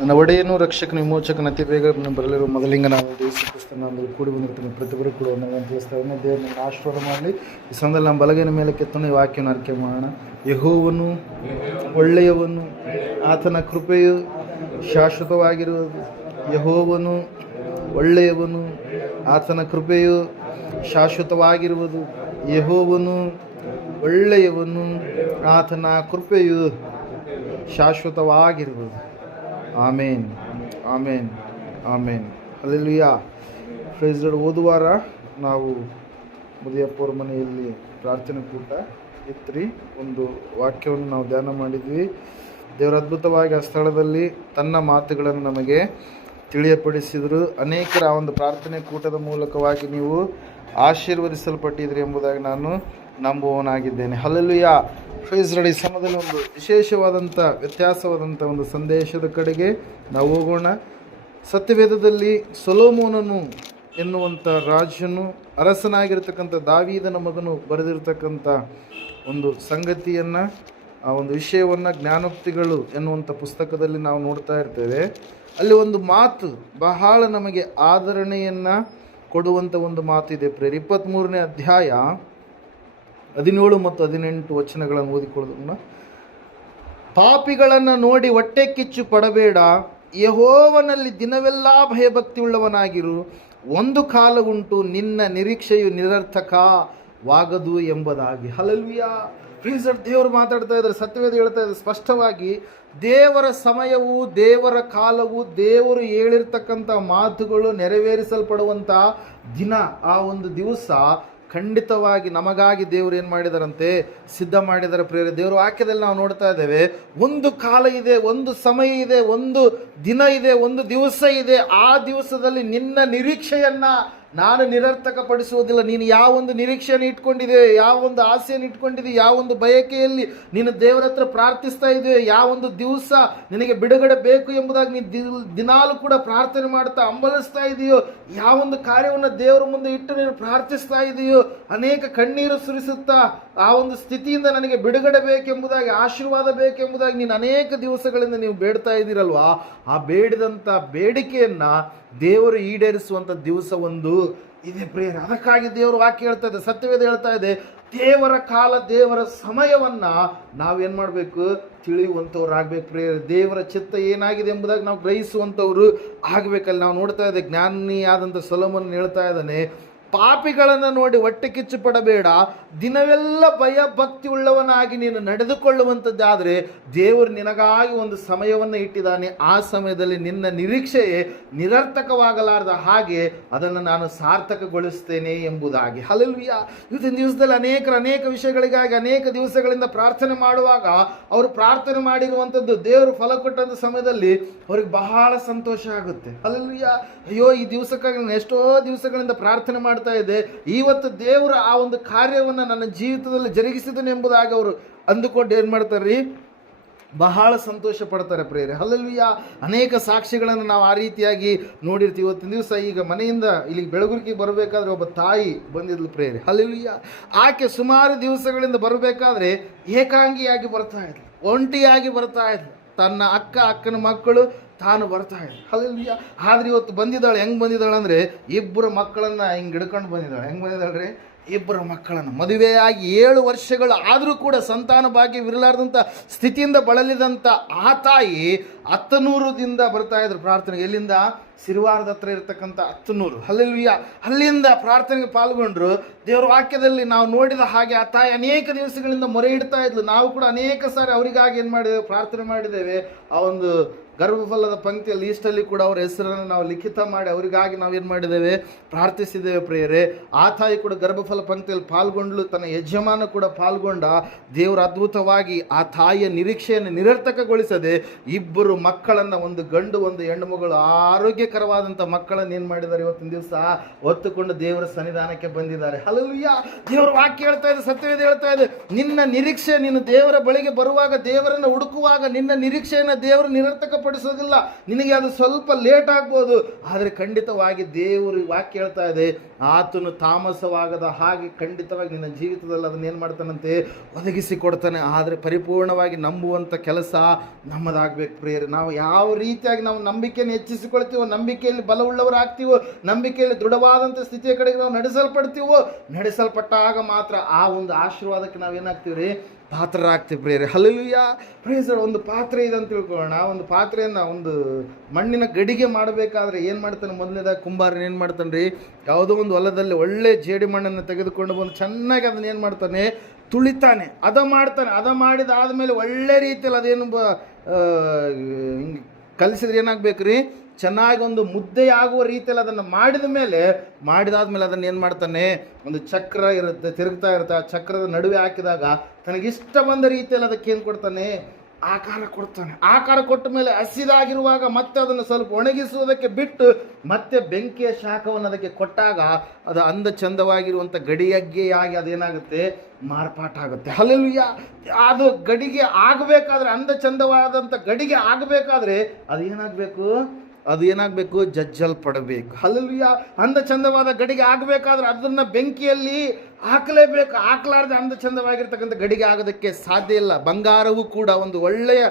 ನನ್ನ ಒಡೆಯನು ರಕ್ಷಕನ ವಿಮೋಚಕನ ಅತಿ ಬೇಗ ಬರಲಿರುವ ಮೊದಲಿಂಗ ನಾವು ಯೇಸು ಕ್ರಿಸ್ತನ ನಾಮದಲ್ಲಿ ಕೂಡಿ ಬಂದಿರ್ತೀನಿ ಪ್ರತಿಯೊಬ್ಬರು ಕೂಡ ತಿಳಿಸ್ತಾರೆ ದೇವರು ಆಶೀರ್ವಾದ ಮಾಡಲಿ. ಈ ಸಂದರ್ಭದಲ್ಲಿ ನಮ್ಮ ಬಲಗೈನ ಮೇಲೆ ಕೆತ್ತನೆ ಈ ವಾಕ್ಯವನ್ನು ಅರಿಕೆ ಮಾಡೋಣ. ಯಹೋವನು ಒಳ್ಳೆಯವನು, ಆತನ ಕೃಪೆಯು ಶಾಶ್ವತವಾಗಿರುವುದು. ಯಹೋವನು ಒಳ್ಳೆಯವನು, ಆತನ ಕೃಪೆಯು ಶಾಶ್ವತವಾಗಿರುವುದು. ಯಹೋವನು ಒಳ್ಳೆಯವನು, ಆತನ ಕೃಪೆಯು ಶಾಶ್ವತವಾಗಿರುವುದು. ಆಮೇನ್. ಆಮೇನ್. ಆಮೇನ್. ಅಲ್ಲಿಯ ಫ್ರೈಸ್ಗಳು ಓದುವಾರ ನಾವು ಮುದಿಯಪ್ಪವ್ರ ಮನೆಯಲ್ಲಿ ಪ್ರಾರ್ಥನೆ ಕೂಟ ಇತ್ರಿ. ಒಂದು ವಾಕ್ಯವನ್ನು ನಾವು ಧ್ಯಾನ ಮಾಡಿದ್ವಿ. ದೇವರ ಅದ್ಭುತವಾಗಿ ಆ ಸ್ಥಳದಲ್ಲಿ ತನ್ನ ಮಾತುಗಳನ್ನು ನಮಗೆ ತಿಳಿಯಪಡಿಸಿದರು. ಅನೇಕರ ಆ ಒಂದು ಪ್ರಾರ್ಥನೆ ಕೂಟದ ಮೂಲಕವಾಗಿ ನೀವು ಆಶೀರ್ವದಿಸಲ್ಪಟ್ಟಿದ್ರಿ ಎಂಬುದಾಗಿ ನಾನು ನಂಬುವವನಾಗಿದ್ದೇನೆ. ಹಲಲುಯ ರೆಡಿ ಸಮದಲ್ಲಿ ಒಂದು ವಿಶೇಷವಾದಂಥ ವ್ಯತ್ಯಾಸವಾದಂಥ ಒಂದು ಸಂದೇಶದ ಕಡೆಗೆ ನಾವು ಹೋಗೋಣ. ಸತ್ಯವೇದದಲ್ಲಿ ಸೊಲೋಮೋನನು ಎನ್ನುವಂಥ ರಾಜನು ಅರಸನಾಗಿರ್ತಕ್ಕಂಥ ದಾವೀದನ ಮಗನು ಬರೆದಿರತಕ್ಕಂಥ ಒಂದು ಸಂಗತಿಯನ್ನು, ಆ ಒಂದು ವಿಷಯವನ್ನು, ಜ್ಞಾನೋಕ್ತಿಗಳು ಎನ್ನುವಂಥ ಪುಸ್ತಕದಲ್ಲಿ ನಾವು ನೋಡ್ತಾ ಇರ್ತೇವೆ. ಅಲ್ಲಿ ಒಂದು ಮಾತು ಬಹಳ ನಮಗೆ ಆದರಣೆಯನ್ನು ಕೊಡುವಂಥ ಒಂದು ಮಾತು ಇದೆ ಪ್ರೇರಿ ಇಪ್ಪತ್ತ್ಮೂರನೇ ಅಧ್ಯಾಯ ಹದಿನೇಳು ಮತ್ತು ಹದಿನೆಂಟು ವಚನಗಳನ್ನು ಓದಿಕೊಳ್ಳೋದನ್ನ ಪಾಪಿಗಳನ್ನು ನೋಡಿ ಹೊಟ್ಟೆ ಕಿಚ್ಚು ಪಡಬೇಡ. ಯಹೋವನಲ್ಲಿ ದಿನವೆಲ್ಲ ಭಯಭಕ್ತಿಯುಳ್ಳವನಾಗಿರು. ಒಂದು ಕಾಲ ಉಂಟು ನಿನ್ನ ನಿರೀಕ್ಷೆಯು ನಿರರ್ಥಕವಾಗದು ಎಂಬುದಾಗಿ. ಹಲಲ್ವಿಯ ಪ್ಲೀಸ್ ದೇವರು ಮಾತಾಡ್ತಾ ಇದ್ದಾರೆ, ಸತ್ಯವೇದ ಹೇಳ್ತಾ ಇದ್ದಾರೆ. ಸ್ಪಷ್ಟವಾಗಿ ದೇವರ ಸಮಯವು, ದೇವರ ಕಾಲವು, ದೇವರು ಹೇಳಿರ್ತಕ್ಕಂಥ ಮಾತುಗಳು ನೆರವೇರಿಸಲ್ಪಡುವಂಥ ದಿನ. ಆ ಒಂದು ದಿವಸ ಖಂಡಿತವಾಗಿ ನಮಗಾಗಿ ದೇವರು ಏನು ಮಾಡಿದಾರಂತೆ? ಸಿದ್ಧ ಮಾಡಿದರೆ ಪ್ರೇರ ದೇವರು ವಾಕ್ಯದಲ್ಲಿ ನಾವು ನೋಡ್ತಾ ಇದ್ದೇವೆ, ಒಂದು ಕಾಲ ಇದೆ, ಒಂದು ಸಮಯ ಇದೆ, ಒಂದು ದಿನ ಇದೆ, ಒಂದು ದಿವಸ ಇದೆ. ಆ ದಿವಸದಲ್ಲಿ ನಿನ್ನ ನಿರೀಕ್ಷೆಯನ್ನ ನಾನು ನಿರರ್ಥಕಪಡಿಸುವುದಿಲ್ಲ. ನೀನು ಯಾವ ಒಂದು ನಿರೀಕ್ಷೆಯನ್ನು ಇಟ್ಕೊಂಡಿದೆ, ಯಾವ ಒಂದು ಆಸೆಯನ್ನು ಇಟ್ಕೊಂಡಿದೆ, ಯಾವ ಒಂದು ಬಯಕೆಯಲ್ಲಿ ನೀನು ದೇವರ ಹತ್ರ ಪ್ರಾರ್ಥಿಸ್ತಾ ಇದೆಯೋ, ಯಾವ ಒಂದು ದಿವಸ ನಿನಗೆ ಬಿಡುಗಡೆ ಬೇಕು ಎಂಬುದಾಗಿ ನೀನು ದಿನಾಲು ಕೂಡ ಪ್ರಾರ್ಥನೆ ಮಾಡ್ತಾ ಅಂಬಲಿಸ್ತಾ ಇದೆಯೋ, ಯಾವ ಒಂದು ಕಾರ್ಯವನ್ನು ದೇವರ ಮುಂದೆ ಇಟ್ಟು ನೀನು ಪ್ರಾರ್ಥಿಸ್ತಾ ಇದೆಯೋ, ಅನೇಕ ಕಣ್ಣೀರು ಸುರಿಸುತ್ತಾ ಆ ಒಂದು ಸ್ಥಿತಿಯಿಂದ ನನಗೆ ಬಿಡುಗಡೆ ಬೇಕೆಂಬುದಾಗಿ, ಆಶೀರ್ವಾದ ಬೇಕೆಂಬುದಾಗಿ ನೀನು ಅನೇಕ ದಿವಸಗಳಿಂದ ನೀವು ಬೇಡ್ತಾ ಇದ್ದೀರಲ್ವಾ? ಆ ಬೇಡಿದಂಥ ಬೇಡಿಕೆಯನ್ನ ದೇವರು ಈಡೇರಿಸುವಂಥ ದಿವಸ ಒಂದು. ಇದೆ ಪ್ರೇಯರ್, ಅದಕ್ಕಾಗಿ ದೇವರು ವಾಕ್ಯ ಹೇಳ್ತಾ ಇದೆ, ಸತ್ಯವೇದ ಹೇಳ್ತಾ ಇದೆ, ದೇವರ ಕಾಲ, ದೇವರ ಸಮಯವನ್ನ ನಾವೇನು ಮಾಡಬೇಕು? ತಿಳಿಯುವಂಥವ್ರು ಪ್ರೇರ ದೇವರ ಚಿತ್ತ ಏನಾಗಿದೆ ಎಂಬುದಾಗಿ ನಾವು ಗ್ರಹಿಸುವಂಥವ್ರು ಆಗ್ಬೇಕಲ್ಲಿ. ನಾವು ನೋಡ್ತಾ ಇದ್ದೆ, ಜ್ಞಾನಿಯಾದಂಥ ಸೊಲಮನ್ ಹೇಳ್ತಾ ಇದ್ದಾನೆ ಪಾಪಿಗಳನ್ನು ನೋಡಿ ಹೊಟ್ಟೆ ಕಿಚ್ಚು ಪಡಬೇಡ. ದಿನವೆಲ್ಲ ಭಯ ಭಕ್ತಿ ಉಳ್ಳವನಾಗಿ ನೀನು ನಡೆದುಕೊಳ್ಳುವಂಥದ್ದಾದರೆ ದೇವರು ನಿನಗಾಗಿ ಒಂದು ಸಮಯವನ್ನು ಇಟ್ಟಿದ್ದಾನೆ. ಆ ಸಮಯದಲ್ಲಿ ನಿನ್ನ ನಿರೀಕ್ಷೆಯೇ ನಿರರ್ಥಕವಾಗಲಾರದ ಹಾಗೆ ಅದನ್ನು ನಾನು ಸಾರ್ಥಕಗೊಳಿಸ್ತೇನೆ ಎಂಬುದಾಗಿ. ಹಲಲ್ವಿಯ ಇವತ್ತಿನ ದಿವಸದಲ್ಲಿ ಅನೇಕರು ಅನೇಕ ವಿಷಯಗಳಿಗಾಗಿ ಅನೇಕ ದಿವಸಗಳಿಂದ ಪ್ರಾರ್ಥನೆ ಮಾಡುವಾಗ ಅವರು ಪ್ರಾರ್ಥನೆ ಮಾಡಿರುವಂಥದ್ದು ದೇವರು ಫಲ ಕೊಟ್ಟಂಥ ಸಮಯದಲ್ಲಿ ಅವ್ರಿಗೆ ಬಹಳ ಸಂತೋಷ ಆಗುತ್ತೆ. ಹಲಲ್ವಿಯ ಅಯ್ಯೋ, ಈ ದಿವಸಕ್ಕಾಗಿ ನಾನು ಎಷ್ಟೋ ದಿವಸಗಳಿಂದ ಪ್ರಾರ್ಥನೆ ಮಾಡ್ತಾ ಇದೆ. ಇವತ್ತು ದೇವರು ಆ ಒಂದು ಕಾರ್ಯವನ್ನು ನನ್ನ ಜೀವಿತದಲ್ಲಿ ಜರುಗಿಸಿದನು ಎಂಬುದಾಗಿ ಅವರು ಅಂದುಕೊಂಡು ಏನು ಮಾಡ್ತಾರೆ ಬಹಳ ಸಂತೋಷ ಪಡ್ತಾರೆ ಪ್ರೇರೆ ಹಲಲ್ವಿಯ ಅನೇಕ ಸಾಕ್ಷಿಗಳನ್ನು ನಾವು ಆ ರೀತಿಯಾಗಿ ನೋಡಿರ್ತೀವಿ. ಇವತ್ತಿನ ದಿವಸ ಈಗ ಮನೆಯಿಂದ ಇಲ್ಲಿಗೆ ಬೆಳಗುರಿಗೆ ಬರಬೇಕಾದ್ರೆ ಒಬ್ಬ ತಾಯಿ ಬಂದಿದ್ಲು ಪ್ರೇರೆ ಹಲಲ್ವಿಯ ಆಕೆ ಸುಮಾರು ದಿವಸಗಳಿಂದ ಬರಬೇಕಾದ್ರೆ ಏಕಾಂಗಿಯಾಗಿ ಬರ್ತಾ ಇದ್ಲು. ಒಂಟಿಯಾಗಿ ಬರ್ತಾ ಇದ್ಲು. ತನ್ನ ಅಕ್ಕ, ಅಕ್ಕನ ಮಕ್ಕಳು ತಾನು ಬರ್ತಾ ಇದೆ. ಅಲ್ಲಿ ಆದ್ರೆ ಇವತ್ತು ಬಂದಿದ್ದಾಳೆ, ಹೆಂಗೆ ಬಂದಿದ್ದಾಳೆ ಅಂದರೆ ಇಬ್ಬರು ಮಕ್ಕಳನ್ನು ಹಿಂಗೆ ಹಿಡ್ಕೊಂಡು ಬಂದಿದ್ದಾಳೆ. ಹೆಂಗೆ ಬಂದಿದ್ದಾಳೆ ರೀ ಇಬ್ಬರು ಮಕ್ಕಳನ್ನು ಮದುವೆಯಾಗಿ ಏಳು ವರ್ಷಗಳು ಆದರೂ ಕೂಡ ಸಂತಾನ ಭಾಗ್ಯವಿರಲಾರ್ದಂಥ ಸ್ಥಿತಿಯಿಂದ ಬಳಲಿದಂಥ ಆ ತಾಯಿ ಹತ್ತನೂರದಿಂದ ಬರ್ತಾ ಇದ್ರು ಪ್ರಾರ್ಥನೆ. ಎಲ್ಲಿಂದ? ಸಿರಿವಾರದ ಹತ್ರ ಇರತಕ್ಕಂಥ ಹತ್ತನೂರು. ಅಲ್ಲಿಲ್ವಿಯ ಅಲ್ಲಿಂದ ಪ್ರಾರ್ಥನೆಗೆ ಪಾಲ್ಗೊಂಡ್ರು. ದೇವರ ವಾಕ್ಯದಲ್ಲಿ ನಾವು ನೋಡಿದ ಹಾಗೆ ಆ ತಾಯಿ ಅನೇಕ ದಿವಸಗಳಿಂದ ಮೊರೆ ಇಡ್ತಾ ಇದ್ಲು. ನಾವು ಕೂಡ ಅನೇಕ ಸಾರಿ ಅವರಿಗಾಗಿ ಏನು ಮಾಡಿದ್ದೇವೆ ಪ್ರಾರ್ಥನೆ ಮಾಡಿದ್ದೇವೆ ಆ ಒಂದು ಗರ್ಭಫಲದ ಪಂಕ್ತಿಯಲ್ಲಿ ಲೀಸ್ಟಲ್ಲಿ ಕೂಡ ಅವರ ಹೆಸರನ್ನು ನಾವು ಲಿಖಿತ ಮಾಡಿ ಅವರಿಗಾಗಿ ನಾವು ಏನು ಮಾಡಿದ್ದೇವೆ ಪ್ರಾರ್ಥಿಸಿದ್ದೇವೆ ಪ್ರೇಯರೆ. ಆ ತಾಯಿ ಕೂಡ ಗರ್ಭಫಲ ಪಂಕ್ತಿಯಲ್ಲಿ ಪಾಲ್ಗೊಂಡ್ಲು ತನ್ನ ಯಜಮಾನ ಕೂಡ ಪಾಲ್ಗೊಂಡ ದೇವರ ಅದ್ಭುತವಾಗಿ ಆ ತಾಯಿಯ ನಿರೀಕ್ಷೆಯನ್ನು ನಿರರ್ಥಕಗೊಳಿಸದೆ ಇಬ್ಬರು ಮಕ್ಕಳನ್ನು ಒಂದು ಗಂಡು, ಒಂದು ಹೆಣ್ಣು ಮಗಳು ಆರೋಗ್ಯಕರವಾದಂಥ ಮಕ್ಕಳನ್ನು ಏನು ಮಾಡಿದ್ದಾರೆ ಇವತ್ತಿನ ದಿವಸ? ಹೊತ್ತುಕೊಂಡು ದೇವರ ಸನ್ನಿಧಾನಕ್ಕೆ ಬಂದಿದ್ದಾರೆ. ಹಲಲುಯ್ಯ ದೇವರ ವಾಕ್ಯ ಹೇಳ್ತಾ ಇದೆ, ಸತ್ಯವೇದ ಹೇಳ್ತಾ ಇದೆ. ನಿನ್ನ ನಿರೀಕ್ಷೆ ನಿನ್ನ ದೇವರ ಬಳಿಗೆ ಬರುವಾಗ, ದೇವರನ್ನು ಹುಡುಕುವಾಗ ನಿನ್ನ ನಿರೀಕ್ಷೆಯನ್ನು ದೇವರು ನಿರರ್ಥಕಪಡಿಸೋದಿಲ್ಲ. ನಿನಗೆ ಅದು ಸ್ವಲ್ಪ ಲೇಟ್ ಆಗ್ಬೋದು. ಆದರೆ ಖಂಡಿತವಾಗಿ ದೇವರು ವಾಕ್ಯ ಹೇಳ್ತಾ ಇದೆ, ಆತನು ತಾಮಸವಾಗದ ಹಾಗೆ ಖಂಡಿತವಾಗಿ ನಿನ್ನ ಜೀವಿತದಲ್ಲಿ ಅದನ್ನ ಏನು ಮಾಡ್ತಾನಂತೆ? ಒದಗಿಸಿ ಕೊಡ್ತಾನೆ. ಆದರೆ ಪರಿಪೂರ್ಣವಾಗಿ ನಂಬುವಂಥ ಕೆಲಸ ನಮ್ಮದಾಗಬೇಕು ಪ್ರಿಯರೇ. ನಾವು ಯಾವ ರೀತಿಯಾಗಿ ನಾವು ನಂಬಿಕೆಯನ್ನು ಹೆಚ್ಚಿಸಿಕೊಳ್ತೀವೋ, ನಂಬಿಕೆಯಲ್ಲಿ ಬಲವುಳ್ಳವರಾಗ್ತೀವೋ, ನಂಬಿಕೆಯಲ್ಲಿ ದೃಢವಾದಂಥ ಸ್ಥಿತಿಯ ಕಡೆಗೆ ನಾವು ನಡೆಸಲ್ಪಡ್ತೀವೋ, ನಡೆಸಲ್ಪಟ್ಟಾಗ ಮಾತ್ರ ಆ ಒಂದು ಆಶೀರ್ವಾದಕ್ಕೆ ನಾವೇನಾಗ್ತೀವಿ ರೀ ಪಾತ್ರರಾಗ್ತೀವಿ ಪ್ರಿಯರೇ. ಹಲಲುಯ್ಯ ಪ್ರಿಯ ಒಂದು ಪಾತ್ರೆ ಇದೆ ಅಂತ ತಿಳ್ಕೊಳ್ಳೋಣ. ಒಂದು ಪಾತ್ರೆಯನ್ನು ಒಂದು ಮಣ್ಣಿನ ಗಡಿಗೆ ಮಾಡಬೇಕಾದ್ರೆ ಏನು ಮಾಡ್ತಾನೆ? ಮೊದಲನೇದಾಗ ಕುಂಬಾರನ ಏನು ಮಾಡ್ತಾನೆ ರೀ ಯಾವುದೋ ಒಂದು ಹೊಲದಲ್ಲಿ ಒಳ್ಳೆ ಜೇಡಿ ಮಣ್ಣನ್ನು ತೆಗೆದುಕೊಂಡು ಬಂದು ಚೆನ್ನಾಗಿ ಅದನ್ನ ಏನು ಮಾಡ್ತಾನೆ? ತುಳಿತಾನೆ. ಅದ ಮಾಡ್ತಾನೆ. ಅದ ಮಾಡಿದಾದ್ಮೇಲೆ ಒಳ್ಳೆ ರೀತಿಯಲ್ಲಿ ಅದೇನು ಬ ಹಿಂಗೆ ಕಲಿಸಿದ್ರೆ ಏನಾಗಬೇಕು ರೀ? ಚೆನ್ನಾಗಿ ಒಂದು ಮುದ್ದೆ ಆಗುವ ರೀತಿಯಲ್ಲಿ ಅದನ್ನು ಮಾಡಿದ ಮೇಲೆ ಮಾಡಿದಾದ್ಮೇಲೆ ಅದನ್ನು ಏನು ಮಾಡ್ತಾನೆ? ಒಂದು ಚಕ್ರ ಇರುತ್ತೆ, ತಿರುಗ್ತಾ ಇರುತ್ತೆ. ಆ ಚಕ್ರದ ನಡುವೆ ಹಾಕಿದಾಗ ತನಗಿಷ್ಟ ಬಂದ ರೀತಿಯಲ್ಲಿ ಅದಕ್ಕೆ ಏನು ಕೊಡ್ತಾನೆ? ಆಕಾರ ಕೊಡ್ತಾನೆ. ಆಕಾರ ಕೊಟ್ಟ ಮೇಲೆ ಹಸಿದಾಗಿರುವಾಗ ಮತ್ತೆ ಅದನ್ನು ಸ್ವಲ್ಪ ಒಣಗಿಸುವುದಕ್ಕೆ ಬಿಟ್ಟು ಮತ್ತೆ ಬೆಂಕಿಯ ಶಾಖವನ್ನು ಅದಕ್ಕೆ ಕೊಟ್ಟಾಗ ಅದು ಅಂದ ಚಂದವಾಗಿರುವಂಥ ಗಡಿಯಗ್ಗೆಯಾಗಿ ಅದೇನಾಗುತ್ತೆ? ಮಾರ್ಪಾಟಾಗುತ್ತೆ. ಹಲಲುಯ್ಯ ಅದು ಗಡಿಗೆ ಆಗಬೇಕಾದ್ರೆ, ಅಂದ ಚಂದವಾದಂಥ ಗಡಿಗೆ ಆಗಬೇಕಾದ್ರೆ ಅದು ಏನಾಗಬೇಕು? ಅದು ಏನಾಗಬೇಕು? ಜಜ್ಜಲ್ಪಡಬೇಕು. ಹಲಲುಯ್ಯ ಅಂದ ಚಂದವಾದ ಗಡಿಗೆ ಆಗಬೇಕಾದ್ರೆ ಅದನ್ನು ಬೆಂಕಿಯಲ್ಲಿ ಹಾಕಲೇಬೇಕು ಹಾಕಲಾರ್ದೆ ಅಂದ ಚಂದವಾಗಿರ್ತಕ್ಕಂಥ ಗಡಿಗೆ ಆಗೋದಕ್ಕೆ ಸಾಧ್ಯ ಇಲ್ಲ. ಬಂಗಾರವೂ ಕೂಡ ಒಂದು ಒಳ್ಳೆಯ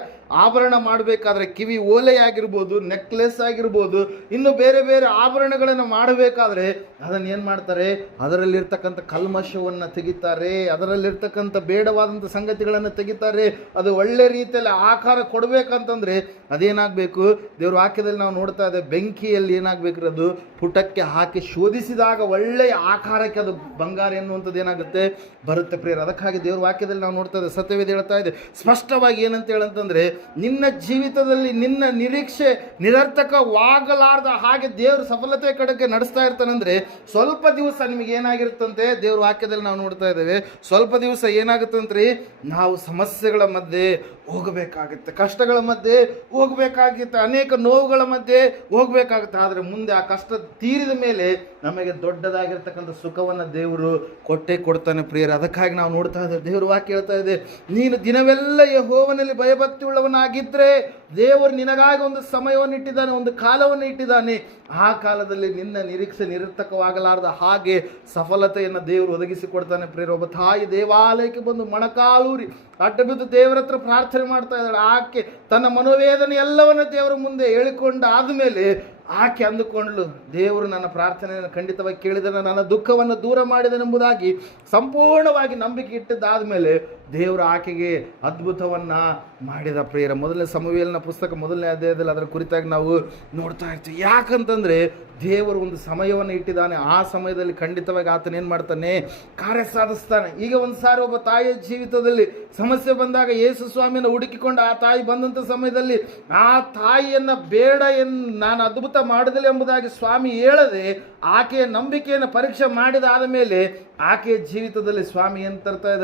ಆಭರಣ ಮಾಡಬೇಕಾದ್ರೆ ಕಿವಿ ಓಲೆ ಆಗಿರ್ಬೋದು ನೆಕ್ಲೆಸ್ ಆಗಿರ್ಬೋದು, ಇನ್ನು ಬೇರೆ ಬೇರೆ ಆಭರಣಗಳನ್ನು ಮಾಡಬೇಕಾದ್ರೆ ಅದನ್ನು ಏನು ಮಾಡ್ತಾರೆ? ಅದರಲ್ಲಿರ್ತಕ್ಕಂಥ ಕಲ್ಮಶವನ್ನು ತೆಗಿತಾರೆ, ಅದರಲ್ಲಿರ್ತಕ್ಕಂಥ ಬೇಡವಾದಂಥ ಸಂಗತಿಗಳನ್ನು ತೆಗಿತಾರೆ. ಅದು ಒಳ್ಳೆ ರೀತಿಯಲ್ಲಿ ಆಕಾರ ಕೊಡಬೇಕಂತಂದರೆ ಅದೇನಾಗಬೇಕು? ದೇವ್ರ ವಾಕ್ಯದಲ್ಲಿ ನಾವು ನೋಡ್ತಾ ಇದ್ದೇವೆ ಬೆಂಕಿಯಲ್ಲಿ ಏನಾಗಬೇಕು ಅದು? ಪುಟಕ್ಕೆ ಹಾಕಿ ಶೋಧಿಸಿದಾಗ ಒಳ್ಳೆಯ ಆಕಾರಕ್ಕೆ ಅದು ಬಂಗಾರ ಎನ್ನುವಂಥದ್ದು ಏನಾಗುತ್ತೆ? ಬರುತ್ತೆ ಪ್ರಿಯರು, ಅದಕ್ಕಾಗಿ ದೇವ್ರ ವಾಕ್ಯದಲ್ಲಿ ನಾವು ನೋಡ್ತಾ ಇದ್ದೇವೆ ಸತ್ಯವೇದ ಹೇಳ್ತಾ ಇದೆ ಸ್ಪಷ್ಟವಾಗಿ ಏನಂತ ಹೇಳಂತಂದ್ರೆ ನಿನ್ನ ಜೀವಿತದಲ್ಲಿ ನಿನ್ನ ನಿರೀಕ್ಷೆ ನಿರರ್ಥಕವಾಗಲಾರ್ದ ಹಾಗೆ ದೇವರು ಸಫಲತೆ ಕಡೆಗೆ ನಡೆಸ್ತಾ ಇರ್ತಾನಂದ್ರೆ ಸ್ವಲ್ಪ ದಿವಸ ನಿಮಗೆ ಏನಾಗಿರುತ್ತಂತೆ? ದೇವ್ರ ವಾಕ್ಯದಲ್ಲಿ ನಾವು ನೋಡ್ತಾ ಇದ್ದೇವೆ. ಸ್ವಲ್ಪ ದಿವಸ ಏನಾಗುತ್ತಂತ್ರಿ? ನಾವು ಸಮಸ್ಯೆಗಳ ಮಧ್ಯೆ ಹೋಗಬೇಕಾಗುತ್ತೆ. ಕಷ್ಟಗಳ ಮಧ್ಯೆ ಹೋಗಬೇಕಾಗುತ್ತೆ. ಅನೇಕ ನೋವುಗಳ ಮಧ್ಯೆ ಹೋಗಬೇಕಾಗುತ್ತೆ. ಆದರೆ ಮುಂದೆ ಆ ಕಷ್ಟ ತೀರಿದ ಮೇಲೆ ನಮಗೆ ದೊಡ್ಡದಾಗಿರ್ತಕ್ಕಂಥ ಸುಖವನ್ನು ದೇವರು ಕೊಟ್ಟೆ ಕೊಡ್ತಾನೆ ಪ್ರಿಯರು. ಅದಕ್ಕಾಗಿ ನಾವು ನೋಡ್ತಾ ಇದ್ದೇವೆ. ದೇವರು ವಾಕ್ಯ ಹೇಳ್ತಾ ಇದೆ. ನೀನು ದಿನವೆಲ್ಲ ಯಹೋವನಲ್ಲಿ ಭಯಭಕ್ತಿ ಉಳ್ಳವನಾಗಿದ್ದರೆ ದೇವರು ನಿನಗಾಗಿ ಒಂದು ಸಮಯವನ್ನು ಇಟ್ಟಿದ್ದಾನೆ, ಒಂದು ಕಾಲವನ್ನು ಇಟ್ಟಿದ್ದಾನೆ. ಆ ಕಾಲದಲ್ಲಿ ನಿನ್ನ ನಿರೀಕ್ಷೆ ನಿರರ್ಥಕವಾಗಲಾರದ ಹಾಗೆ ಸಫಲತೆಯನ್ನು ದೇವರು ಒದಗಿಸಿಕೊಡ್ತಾನೆ ಪ್ರಿಯರು. ಒಬ್ಬ ತಾಯಿ ದೇವಾಲಯಕ್ಕೆ ಬಂದು ಮೊಣಕಾಲೂರಿ, ಅಡ್ಡ ಬಿದ್ದು ದೇವರ ಹತ್ರ ಪ್ರಾರ್ಥನೆ ಮಾಡ್ತಾ ಇದ್ದಾಳೆ. ಆಕೆ ತನ್ನ ಮನೋವೇದನೆ ಎಲ್ಲವನ್ನು ದೇವರ ಮುಂದೆ ಹೇಳಿಕೊಂಡು ಆದಮೇಲೆ ಆಕೆ ಅಂದುಕೊಂಡ್ಲು ದೇವರು ನನ್ನ ಪ್ರಾರ್ಥನೆಯನ್ನು ಖಂಡಿತವಾಗಿ ಕೇಳಿದನು, ನನ್ನ ದುಃಖವನ್ನು ದೂರ ಮಾಡಿದನೆಂಬುದಾಗಿ ಸಂಪೂರ್ಣವಾಗಿ ನಂಬಿಕೆ ಇಟ್ಟಿದ್ದಾದ ಮೇಲೆ ದೇವರು ಆಕೆಗೆ ಅದ್ಭುತವನ್ನು ಮಾಡಿದ ಪ್ರೇರ ಮೊದಲನೇ ಸಮವೇಲನ ಪುಸ್ತಕ ಮೊದಲನೇ ಅಧ್ಯಾಯದಲ್ಲಿ ಅದರ ಕುರಿತಾಗಿ ನಾವು ನೋಡ್ತಾ ಇರ್ತೀವಿ. ಯಾಕಂತಂದರೆ ದೇವರು ಒಂದು ಸಮಯವನ್ನು ಇಟ್ಟಿದ್ದಾನೆ. ಆ ಸಮಯದಲ್ಲಿ ಖಂಡಿತವಾಗಿ ಆತನ ಏನು ಮಾಡ್ತಾನೆ? ಕಾರ್ಯ ಸಾಧಿಸ್ತಾನೆ ಈಗ ಒಂದು ಸಾರಿ ಒಬ್ಬ ತಾಯಿಯ ಜೀವಿತದಲ್ಲಿ ಸಮಸ್ಯೆ ಬಂದಾಗ ಯೇಸು ಸ್ವಾಮಿಯನ್ನು ಹುಡುಕಿಕೊಂಡು ಆ ತಾಯಿ ಬಂದಂಥ ಸಮಯದಲ್ಲಿ ಆ ತಾಯಿಯನ್ನು ಬೇಡ ಎನ್ ನಾನು ಅದ್ಭುತ ಮಾಡಿದಲೆ ಎಂಬುದಾಗಿ ಸ್ವಾಮಿ ಹೇಳದೆ ಆಕೆಯ ನಂಬಿಕೆಯನ್ನು ಪರೀಕ್ಷೆ ಮಾಡಿದಾದ ಮೇಲೆ ಆಕೆಯ ಜೀವಿತದಲ್ಲಿ ಸ್ವಾಮಿ ಏನು ತರ್ತಾ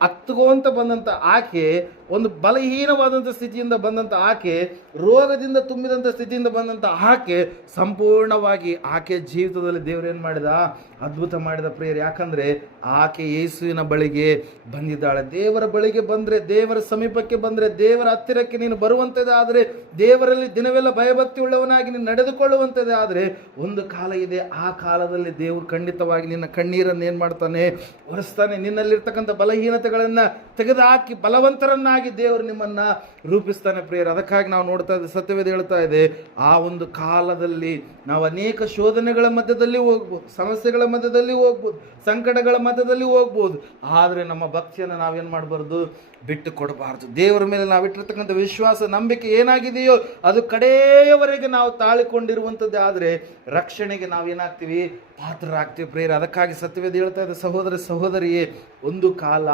ಇದ್ದಾನ್ರಿ ಅಂತ ಬಂದಂಥ ಆಕೆ ಒಂದು ಬಲಹೀನವಾದಂಥ ಸ್ಥಿತಿಯಿಂದ ಬಂದಂಥ ಆಕೆ, ರೋಗದಿಂದ ತುಂಬಿದಂಥ ಸ್ಥಿತಿಯಿಂದ ಬಂದಂಥ ಆಕೆ, ಸಂಪೂರ್ಣವಾಗಿ ಆಕೆ ಜೀವಿತದಲ್ಲಿ ದೇವರೇನು ಮಾಡಿದ? ಅದ್ಭುತ ಮಾಡಿದ ಪ್ರಿಯರು. ಯಾಕಂದರೆ ಆಕೆ ಯೇಸುವಿನ ಬಳಿಗೆ ಬಂದಿದ್ದಾಳೆ. ದೇವರ ಬಳಿಗೆ ಬಂದರೆ, ದೇವರ ಸಮೀಪಕ್ಕೆ ಬಂದರೆ, ದೇವರ ಹತ್ತಿರಕ್ಕೆ ನೀನು ಬರುವಂಥದ್ದೇ ಆದರೆ, ದೇವರಲ್ಲಿ ದಿನವೆಲ್ಲ ಭಯಭಕ್ತಿ ಉಳ್ಳವನಾಗಿ ನೀನು ನಡೆದುಕೊಳ್ಳುವಂಥದ್ದೇ ಆದರೆ, ಒಂದು ಕಾಲ ಇದೆ, ಆ ಕಾಲದಲ್ಲಿ ದೇವರು ಖಂಡಿತವಾಗಿ ನಿನ್ನ ಕಣ್ಣೀರನ್ನು ಏನು ಮಾಡ್ತಾನೆ? ಒರೆಸ್ತಾನೆ. ನಿನ್ನಲ್ಲಿರ್ತಕ್ಕಂಥ ಬಲಹೀನತೆಗಳನ್ನು ತೆಗೆದುಹಾಕಿ ಬಲವಂತರನ್ನಾಗಿ ದೇವರು ನಿಮ್ಮನ್ನು ರೂಪಿಸ್ತಾನೆ ಪ್ರಿಯರು. ಅದಕ್ಕಾಗಿ ನಾವು ನೋಡ್ತಾ ಇದ್ದೇವೆ ಸತ್ಯವೇದ ಹೇಳ್ತಾ ಇದೆ, ಆ ಒಂದು ಕಾಲದಲ್ಲಿ ನಾವು ಅನೇಕ ಶೋಧನೆಗಳ ಮಧ್ಯದಲ್ಲಿ ಹೋಗ್ಬೋದು, ಸಮಸ್ಯೆಗಳ ಮಧ್ಯದಲ್ಲಿ ಹೋಗ್ಬೋದು, ಸಂಕಟಗಳ ಮಧ್ಯದಲ್ಲಿ ಹೋಗ್ಬೋದು. ಆದರೆ ನಮ್ಮ ಭಕ್ತಿಯನ್ನು ನಾವೇನು ಮಾಡಬಾರ್ದು? ಬಿಟ್ಟು ಕೊಡಬಾರ್ದು ದೇವರ ಮೇಲೆ ನಾವು ಇಟ್ಟಿರ್ತಕ್ಕಂಥ ವಿಶ್ವಾಸ, ನಂಬಿಕೆ ಏನಾಗಿದೆಯೋ ಅದು ಕಡೆಯವರೆಗೆ ನಾವು ತಾಳಿಕೊಂಡಿರುವಂಥದ್ದೇ ಆದರೆ ರಕ್ಷಣೆಗೆ ನಾವೇನಾಗ್ತೀವಿ? ಪಾತ್ರರಾಗ್ತೀವಿ ಪ್ರೇರ ಅದಕ್ಕಾಗಿ ಸತ್ಯವೇದ ಹೇಳ್ತಾ ಇದೆ, ಸಹೋದರ ಸಹೋದರಿಯೇ, ಒಂದು ಕಾಲ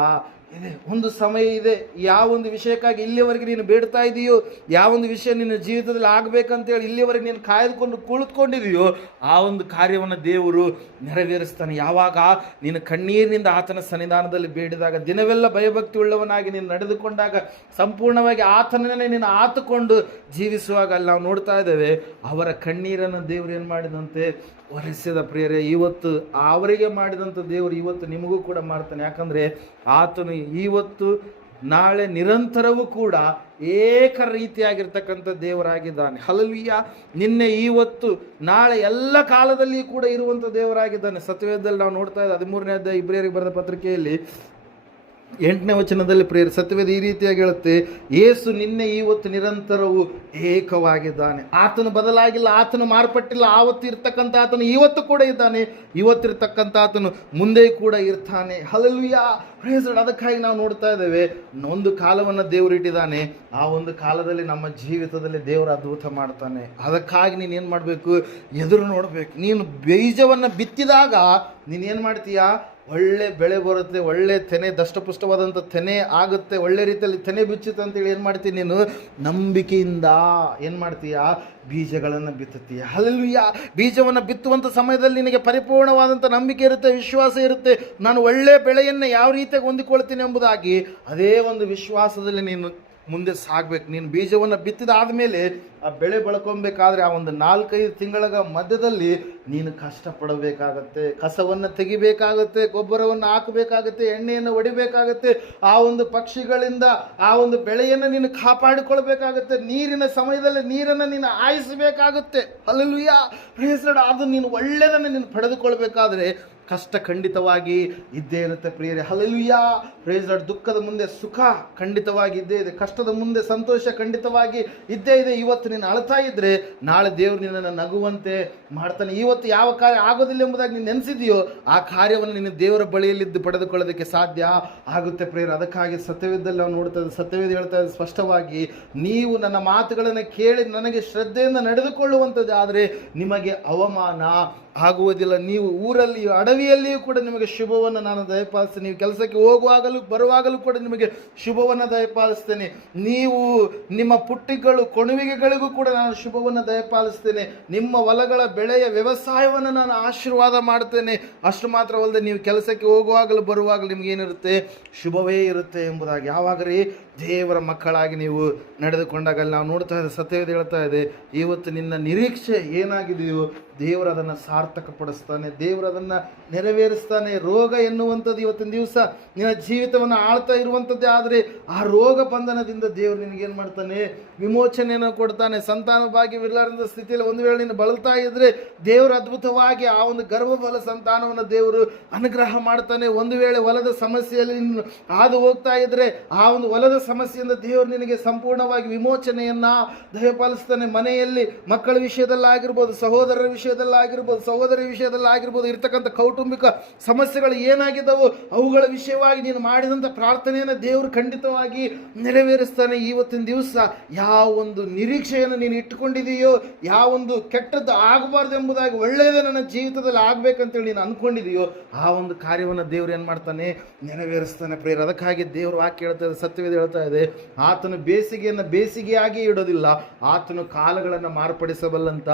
ಇದೆ, ಒಂದು ಸಮಯ ಇದೆ. ಯಾವೊಂದು ವಿಷಯಕ್ಕಾಗಿ ಇಲ್ಲಿವರೆಗೆ ನೀನು ಬೇಡ್ತಾ ಇದೆಯೋ, ಯಾವೊಂದು ವಿಷಯ ನಿನ್ನ ಜೀವಿತದಲ್ಲಿ ಆಗಬೇಕಂತೇಳಿ ಇಲ್ಲಿವರೆಗೆ ನೀನು ಕಾಯ್ದುಕೊಂಡು ಕುಳಿತುಕೊಂಡಿದೆಯೋ, ಆ ಒಂದು ಕಾರ್ಯವನ್ನು ದೇವರು ನೆರವೇರಿಸ್ತಾನೆ. ಯಾವಾಗ? ನೀನು ಕಣ್ಣೀರಿನಿಂದ ಆತನ ಸನ್ನಿಧಾನದಲ್ಲಿ ಬೇಡಿದಾಗ ದಿನವೆಲ್ಲ ಭಯಭಕ್ತಿ ಉಳ್ಳವನಾಗಿ ನೀನು ನಡೆದುಕೊಂಡಾಗ ಸಂಪೂರ್ಣವಾಗಿ ಆತನನ್ನೇ ನೀನು ಆತುಕೊಂಡು ಜೀವಿಸುವಾಗ ಅಲ್ಲಿ ನಾವು ನೋಡ್ತಾ ಇದ್ದೇವೆ, ಅವರ ಕಣ್ಣೀರನ್ನು ದೇವರು ಏನು ಮಾಡಿದಂತೆ? ಒರೆಸಿದ ಪ್ರಿಯರೇ, ಇವತ್ತು ಅವರಿಗೆ ಮಾಡಿದಂಥ ದೇವರು ಇವತ್ತು ನಿಮಗೂ ಕೂಡ ಮಾಡ್ತಾನೆ. ಯಾಕಂದರೆ ಆತನು ಇವತ್ತು, ನಾಳೆ ನಿರಂತರವೂ ಕೂಡ ಏಕ ರೀತಿಯಾಗಿರ್ತಕ್ಕಂಥ ದೇವರಾಗಿದ್ದಾನೆ. ಹಲವಿಯ ನಿನ್ನೆ, ಇವತ್ತು, ನಾಳೆ ಎಲ್ಲ ಕಾಲದಲ್ಲಿ ಕೂಡ ಇರುವಂಥ ದೇವರಾಗಿದ್ದಾನೆ. ಸತ್ಯವೇದದಲ್ಲಿ ನಾವು ನೋಡ್ತಾ ಇದ್ದ ಹದಿಮೂರನೇ ಅಧ್ಯಾಯ ಇಬ್ರಿಯರಿಗೆ ಬರೆದ ಪತ್ರಿಕೆಯಲ್ಲಿ ಎಂಟನೇ ವಚನದಲ್ಲಿ ಪ್ರೇರ ಸತ್ಯವೇದ ಈ ರೀತಿಯಾಗಿ ಹೇಳುತ್ತೆ ಏಸು ನಿನ್ನೆ ಇವತ್ತು ನಿರಂತರವು ಏಕವಾಗಿದ್ದಾನೆ. ಆತನು ಬದಲಾಗಿಲ್ಲ, ಆತನು ಮಾರ್ಪಟ್ಟಿಲ್ಲ, ಆವತ್ತು ಇರ್ತಕ್ಕಂಥ ಆತನು ಇವತ್ತು ಕೂಡ ಇದ್ದಾನೆ ಇವತ್ತಿರ್ತಕ್ಕಂಥ ಆತನು ಮುಂದೆ ಕೂಡ ಇರ್ತಾನೆ. ಹಲಲುಯ್ಯ ಪ್ರೇಸ್ ಅದಕ್ಕಾಗಿ ನಾವು ನೋಡ್ತಾ ಇದ್ದೇವೆ ಒಂದು ಕಾಲವನ್ನು ದೇವರು ಇಟ್ಟಿದ್ದಾನೆ, ಆ ಒಂದು ಕಾಲದಲ್ಲಿ ನಮ್ಮ ಜೀವಿತದಲ್ಲಿ ದೇವರ ಅದ್ಭುತ ಮಾಡ್ತಾನೆ. ಅದಕ್ಕಾಗಿ ನೀನು ಏನು ಮಾಡಬೇಕು? ಎದುರು ನೋಡಬೇಕು. ನೀನು ಬೀಜವನ್ನು ಬಿತ್ತಿದಾಗ ನೀನು ಏನು ಮಾಡ್ತೀಯಾ? ಒಳ್ಳೆ ಬೆಳೆ ಬರುತ್ತೆ, ಒಳ್ಳೆ ತೆನೆ ದಷ್ಟಪುಷ್ಟವಾದಂಥ ತೆನೆ ಆಗುತ್ತೆ, ಒಳ್ಳೆ ರೀತಿಯಲ್ಲಿ ತೆನೆ ಬಿಚ್ಚುತ್ತೆ ಅಂತೇಳಿ ಏನು ಮಾಡ್ತೀನಿ ನೀನು? ನಂಬಿಕೆಯಿಂದ ಏನು ಮಾಡ್ತೀಯ? ಬೀಜಗಳನ್ನು ಬಿತ್ತುತ್ತೀಯ. ಹಲಲುಯ್ಯ ಬೀಜವನ್ನು ಬಿತ್ತುವಂಥ ಸಮಯದಲ್ಲಿ ನಿನಗೆ ಪರಿಪೂರ್ಣವಾದಂಥ ನಂಬಿಕೆ ಇರುತ್ತೆ, ವಿಶ್ವಾಸ ಇರುತ್ತೆ. ನಾನು ಒಳ್ಳೆ ಬೆಳೆಯನ್ನು ಯಾವ ರೀತಿಯಾಗಿ ಹೊಂದಿಕೊಳ್ತೀನಿ ಎಂಬುದಾಗಿ, ಅದೇ ಒಂದು ವಿಶ್ವಾಸದಲ್ಲಿ ನೀನು ಮುಂದೆ ಸಾಗಬೇಕು. ನೀನು ಬೀಜವನ್ನು ಬಿತ್ತಿದ ಮೇಲೆ ಆ ಬೆಳೆ ಬೆಳ್ಕೊಬೇಕಾದ್ರೆ ಆ ಒಂದು ನಾಲ್ಕೈದು ತಿಂಗಳ ಮಧ್ಯದಲ್ಲಿ ನೀನು ಕಷ್ಟಪಡಬೇಕಾಗತ್ತೆ. ಕಸವನ್ನು ತೆಗಿಬೇಕಾಗತ್ತೆ, ಗೊಬ್ಬರವನ್ನು ಹಾಕಬೇಕಾಗತ್ತೆ, ಎಣ್ಣೆಯನ್ನು ಹೊಡಿಬೇಕಾಗತ್ತೆ, ಆ ಒಂದು ಪಕ್ಷಿಗಳಿಂದ ಆ ಒಂದು ಬೆಳೆಯನ್ನು ನೀನು ಕಾಪಾಡಿಕೊಳ್ಬೇಕಾಗತ್ತೆ. ನೀರಿನ ಸಮಯದಲ್ಲಿ ನೀರನ್ನು ನೀನು ಆಯಿಸಬೇಕಾಗುತ್ತೆ ಅಲ್ಲಲ್ಲೂಯ್ಯ ಪ್ರೇಸಡ್ ಅದು ನೀನು ಒಳ್ಳೆಯದನ್ನು ನೀನು ಪಡೆದುಕೊಳ್ಬೇಕಾದ್ರೆ ಕಷ್ಟ ಖಂಡಿತವಾಗಿ ಇದ್ದೇ ಇರುತ್ತೆ ಪ್ರಿಯರೇ. ಹಲಲುಯ್ಯ ಪ್ರೇಸ್ ದುಃಖದ ಮುಂದೆ ಸುಖ ಖಂಡಿತವಾಗಿ ಇದ್ದೇ ಇದೆ. ಕಷ್ಟದ ಮುಂದೆ ಸಂತೋಷ ಖಂಡಿತವಾಗಿ ಇದ್ದೇ ಇದೆ. ಇವತ್ತು ನೀನು ಅಳ್ತಾ ಇದ್ರೆ ನಾಳೆ ದೇವರು ನಿನ್ನನ್ನು ನಗುವಂತೆ ಮಾಡ್ತಾನೆ. ಇವತ್ತು ಯಾವ ಕಾರ್ಯ ಆಗೋದಿಲ್ಲ ಎಂಬುದಾಗಿ ನೀನು ನೆನೆಸಿದೆಯೋ, ಆ ಕಾರ್ಯವನ್ನು ನಿನ್ನ ದೇವರ ಬಳಿಯಲ್ಲಿದ್ದು ಪಡೆದುಕೊಳ್ಳೋದಕ್ಕೆ ಸಾಧ್ಯ ಆಗುತ್ತೆ ಪ್ರೇರ ಅದಕ್ಕಾಗಿ ಸತ್ಯವಿದ್ದಲ್ಲಿ ನಾವು ನೋಡ್ತಾ ಇದ್ದ ಸತ್ಯವೇದ ಹೇಳ್ತಾ ಇದ್ದ ಸ್ಪಷ್ಟವಾಗಿ, ನೀವು ನನ್ನ ಮಾತುಗಳನ್ನು ಕೇಳಿ ನನಗೆ ಶ್ರದ್ಧೆಯಿಂದ ನಡೆದುಕೊಳ್ಳುವಂಥದ್ದು ಆದರೆ ನಿಮಗೆ ಅವಮಾನ ಆಗುವುದಿಲ್ಲ. ನೀವು ಊರಲ್ಲಿ ಅಡವಿಯಲ್ಲಿಯೂ ಕೂಡ ನಿಮಗೆ ಶುಭವನ್ನು ನಾನು ದಯಪಾಲಿಸ್ತೇನೆ. ನೀವು ಕೆಲಸಕ್ಕೆ ಹೋಗುವಾಗಲೂ, ಬರುವಾಗಲೂ ಕೂಡ ನಿಮಗೆ ಶುಭವನ್ನು ದಯಪಾಲಿಸ್ತೇನೆ. ನೀವು ನಿಮ್ಮ ಪುಟ್ಟಿಗಳು, ಕೊಣುವಿಗೆಗಳಿಗೂ ಕೂಡ ನಾನು ಶುಭವನ್ನು ದಯಪಾಲಿಸ್ತೇನೆ. ನಿಮ್ಮ ಹೊಲಗಳ ಬೆಳೆಯ ವ್ಯವಸಾಯವನ್ನು ನಾನು ಆಶೀರ್ವಾದ ಮಾಡ್ತೇನೆ. ಅಷ್ಟು ಮಾತ್ರವಲ್ಲದೆ ನೀವು ಕೆಲಸಕ್ಕೆ ಹೋಗುವಾಗಲೂ, ಬರುವಾಗಲೂ ನಿಮಗೇನಿರುತ್ತೆ ಶುಭವೇ ಇರುತ್ತೆ ಎಂಬುದಾಗಿ. ಯಾವಾಗಲೇ ದೇವರ ಮಕ್ಕಳಾಗಿ ನೀವು ನಡೆದುಕೊಂಡಾಗಲ್ಲಿ ನಾವು ನೋಡ್ತಾ ಇದ್ದೆ ಸತ್ಯವೇದ ಹೇಳ್ತಾ ಇದೆ, ಇವತ್ತು ನಿನ್ನ ನಿರೀಕ್ಷೆ ಏನಾಗಿದೆಯೋ ದೇವರು ಅದನ್ನು ಸಾರ್ಥಕಪಡಿಸ್ತಾನೆ, ದೇವರು ಅದನ್ನು ನೆರವೇರಿಸ್ತಾನೆ. ರೋಗ ಎನ್ನುವಂಥದ್ದು ಇವತ್ತಿನ ದಿವಸ ನಿನ್ನ ಜೀವಿತವನ್ನು ಆಳ್ತಾ ಇರುವಂಥದ್ದೇ ಆದರೆ ಆ ರೋಗ ಬಂಧನದಿಂದ ದೇವರು ನಿನಗೇನು ಮಾಡ್ತಾನೆ? ವಿಮೋಚನೆಯನ್ನು ಕೊಡ್ತಾನೆ. ಸಂತಾನ ಭಾಗ್ಯವಿರಲಾರದ ಸ್ಥಿತಿಯಲ್ಲಿ ಒಂದು ವೇಳೆ ನೀನು ಬಳಲ್ತಾ ಇದ್ದರೆ ದೇವರು ಅದ್ಭುತವಾಗಿ ಆ ಒಂದು ಗರ್ಭಫಲ ಸಂತಾನವನ್ನು ದೇವರು ಅನುಗ್ರಹ ಮಾಡ್ತಾನೆ. ಒಂದು ವೇಳೆ ಹೊಲದ ಸಮಸ್ಯೆಯಲ್ಲಿ ನೀನು ಹಾದು ಹೋಗ್ತಾ ಇದ್ದರೆ ಆ ಒಂದು ಹೊಲದ ಸಮಸ್ಯೆಯಿಂದ ದೇವರು ನಿನಗೆ ಸಂಪೂರ್ಣವಾಗಿ ವಿಮೋಚನೆಯನ್ನು ದಯಪಾಲಿಸ್ತಾನೆ. ಮನೆಯಲ್ಲಿ ಮಕ್ಕಳ ವಿಷಯದಲ್ಲಾಗಿರ್ಬೋದು, ಸಹೋದರರ ವಿಷಯದಲ್ಲಾಗಿರ್ಬೋದು, ಸಹೋದರಿ ವಿಷಯದಲ್ಲಾಗಿರ್ಬೋದು, ಇರ್ತಕ್ಕಂಥ ಕೌಟುಂಬಿಕ ಸಮಸ್ಯೆಗಳು ಏನಾಗಿದ್ದಾವೋ ಅವುಗಳ ವಿಷಯವಾಗಿ ನೀನು ಮಾಡಿದಂಥ ಪ್ರಾರ್ಥನೆಯನ್ನು ದೇವರು ಖಂಡಿತವಾಗಿ ನೆರವೇರಿಸ್ತಾನೆ. ಇವತ್ತಿನ ದಿವಸ ಯಾವ ಒಂದು ನಿರೀಕ್ಷೆಯನ್ನು ನೀನು ಇಟ್ಟುಕೊಂಡಿದೆಯೋ, ಯಾವ ಒಂದು ಕೆಟ್ಟದ್ದು ಆಗಬಾರ್ದು ಎಂಬುದಾಗಿ ಒಳ್ಳೆಯದು ನನ್ನ ಜೀವಿತದಲ್ಲಿ ಆಗಬೇಕಂತೇಳಿ ನೀನು ಅಂದ್ಕೊಂಡಿದೆಯೋ ಆ ಒಂದು ಕಾರ್ಯವನ್ನು ದೇವರು ಏನು ಮಾಡ್ತಾನೆ? ನೆರವೇರಿಸ್ತಾನೆ. ಪ್ರೇರ ಅದಕ್ಕಾಗಿ ದೇವರು ವಾಕ್ಯ ಹೇಳ್ತಾ ಇದೆ, ಸತ್ಯವೇದ ಹೇಳ್ತಾ ಇದೆ, ಆತನು ಬೇಸಿಗೆಯನ್ನು ಬೇಸಿಗೆಯಾಗಿ ಇಡೋದಿಲ್ಲ, ಆತನು ಕಾಲಗಳನ್ನು ಮಾರ್ಪಡಿಸಬಲ್ಲಂತ